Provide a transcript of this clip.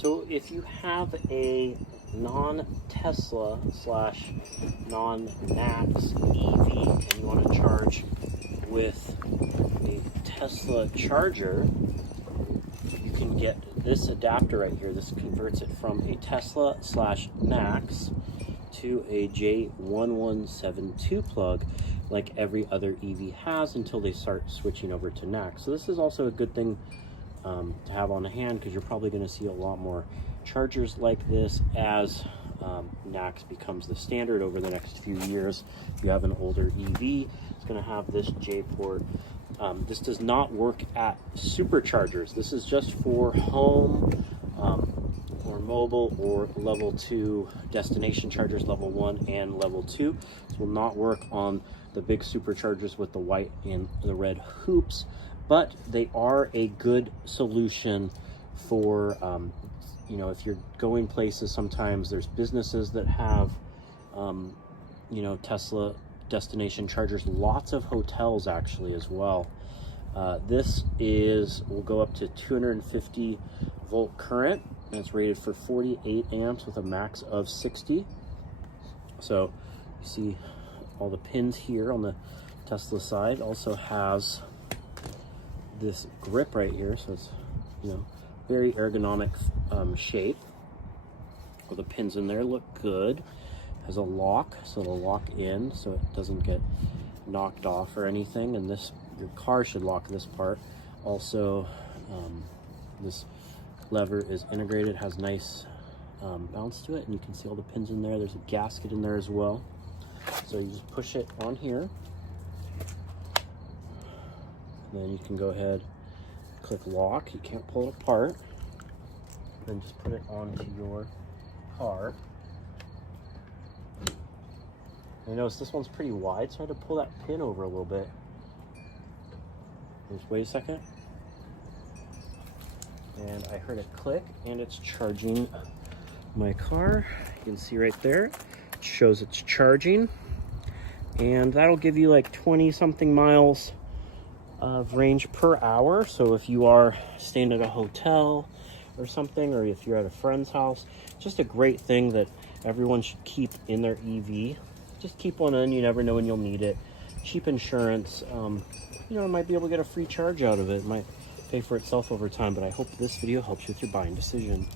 So if you have a non-Tesla slash non-Max EV and you want to charge with a Tesla charger, you can get this adapter right here. This converts it from a Tesla slash Max to a j1772 plug like every other EV has until they start switching over to NACS. So this is also a good thing to have on hand, because you're probably going to see a lot more chargers like this as NACS becomes the standard over the next few years. If you have an older EV, it's going to have this J port. This does not work at superchargers. This is just for home or mobile or level 2 destination chargers, level 1 and level 2. This will not work on the big superchargers with the white and the red hoops, but they are a good solution for you know, if you're going places. Sometimes there's businesses that have you know, Tesla destination chargers, lots of hotels actually as well. This will go up to 250 volt current, and it's rated for 48 amps with a max of 60. So you see all the pins here on the Tesla side. Also has this grip right here, so it's, you know, very ergonomic shape. All the pins in there look good. Has a lock, so it'll lock in so it doesn't get knocked off or anything. And this, your car should lock this part. Also, this lever is integrated, has nice bounce to it, and you can see all the pins in there. There's a gasket in there as well. So you just push it on here, and then you can go ahead, click lock. You can't pull it apart. Then just put it onto your car. I notice this one's pretty wide, so I had to pull that pin over a little bit. Just wait a second. And I heard it click, and it's charging my car. You can see right there, it shows it's charging. And that'll give you like 20 something miles of range per hour. So if you are staying at a hotel or something, or if you're at a friend's house, just a great thing that everyone should keep in their EV. Just keep one in, you never know when you'll need it. Cheap insurance, you know, might be able to get a free charge out of it. It might pay for itself over time, but I hope this video helps you with your buying decision.